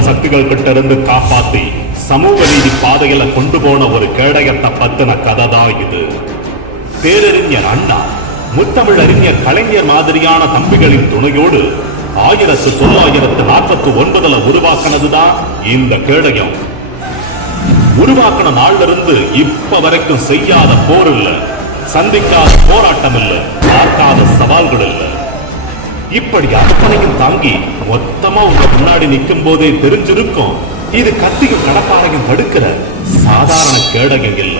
சக்திகள் கிட்ட இருந்து காப்பாத்தி சமூக நீதி பாதையில கொண்டு போன ஒரு கேடயத்தை பத்தின கதை தான் இது. பேரறிஞர் அண்ணா முத்தமிழ் அறிஞர் கலைஞர் மாதிரியான தம்பிகளின் துணையோடு ஆயிரத்து தொள்ளாயிரத்து நாற்பத்தி ஒன்பதுல உருவாக்கினதுதான் இந்த கேடயம். உருவாக்கின நாள்ல இருந்து இப்ப வரைக்கும் செய்யாத போர் இல்ல சந்திக்காத போராட்டம் இல்ல பார்க்காத சவால்கள் இல்ல. இப்படி அத்தனையும் தாங்கி மொத்தமா உங்க முன்னாடி நிற்கும் போதே தெரிஞ்சிருக்கும். இது கத்தியும் கடப்பாறையும் தடுக்கிற சாதாரண கேடகம் இல்ல.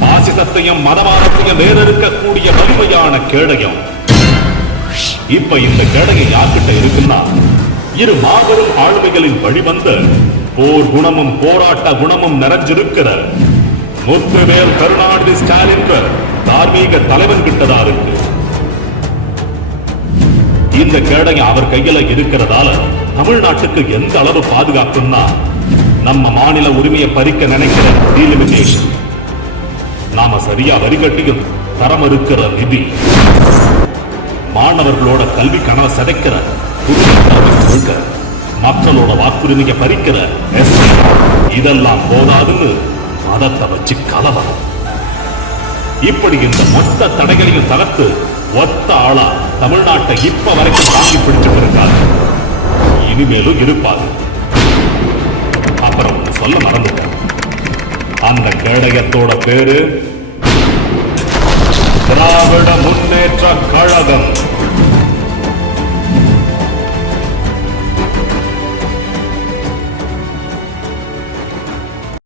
பாசிசத்தையும் மதவாதத்தையும் வேறறுக்கக்கூடிய வலிமையான கேடகம். இப்ப இந்த கேடகம் யார்கிட்ட இருக்குன்னா இரு மாபெரும் ஆளுமைகளின் வழிவந்த போர் குணமும் போராட்ட குணமும் நிறைஞ்சிருக்கிற முத்துவேல் கருணாநிதி ஸ்டாலின் தார்மீக தலைவன் கிட்டதா இருக்கு. இந்த கேடை அவர் கையில இருக்கிறதால தமிழ்நாட்டுக்கு எந்த அளவு பாதுகாப்புன்னா நம்ம மாநில உரிமையை பறிக்க நினைக்கிற டீலிமிட்டேஷன் நாம சரியா வரி கட்டியும் தரம் இருக்கிற நிதி. மாணவர்களோட கல்வி கனவை சிதைக்கிற புதுமை மக்களோட வாக்குரிமையை பறிக்கிற இதெல்லாம் போதாதுன்னு மதத்தை வச்சு கலவரம். இப்படி இந்த மொத்த தடைகளையும் தகர்த்து ஒத்த ஆளா தமிழ்நாட்டை இப்ப வரைக்கும் தாங்கி பிடிச்சிட்டு இருக்காங்க இனிமேலும் இருப்பாரு. அப்புறம் சொல்ல மறந்துட்டேன். அந்த கேடயத்தோட பேரு திராவிட முன்னேற்ற கழகம்.